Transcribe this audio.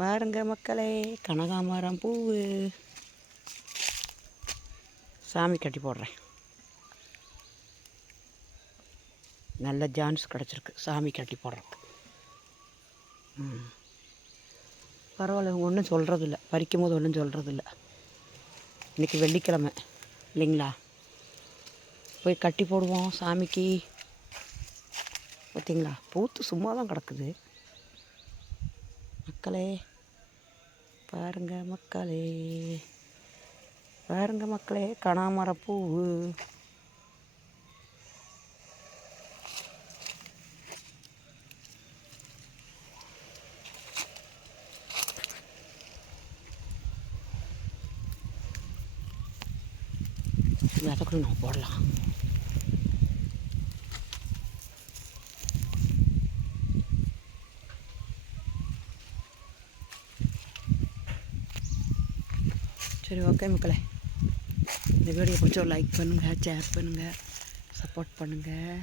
வாருங்க மக்களே, கனகாமரம் பூவு சாமி கட்டி போடுறேன். நல்ல சான்ஸ் கிடச்சிருக்கு சாமி கட்டி போடுறதுக்கு. பரவாயில்ல, ஒன்றும் சொல்கிறதில்ல, பறிக்கும் போது ஒன்றும் சொல்கிறதில்ல. இன்றைக்கி வெள்ளிக்கிழமை இல்லைங்களா, போய் கட்டி போடுவோம் சாமிக்கு. பார்த்தீங்களா, பூத்து சும்மா தான் கிடக்குது. மக்களே பாருங்க, மக்களே பாருங்க மக்களே, கனகாமரம் பூவு. விதக்குள்ள நம்ம போடலாம். சரி, ஓகே மக்களே, இந்த வீடியோ பிடிச்ச லைக் பண்ணுங்கள், ஷேர் பண்ணுங்கள், சப்போர்ட் பண்ணுங்கள்.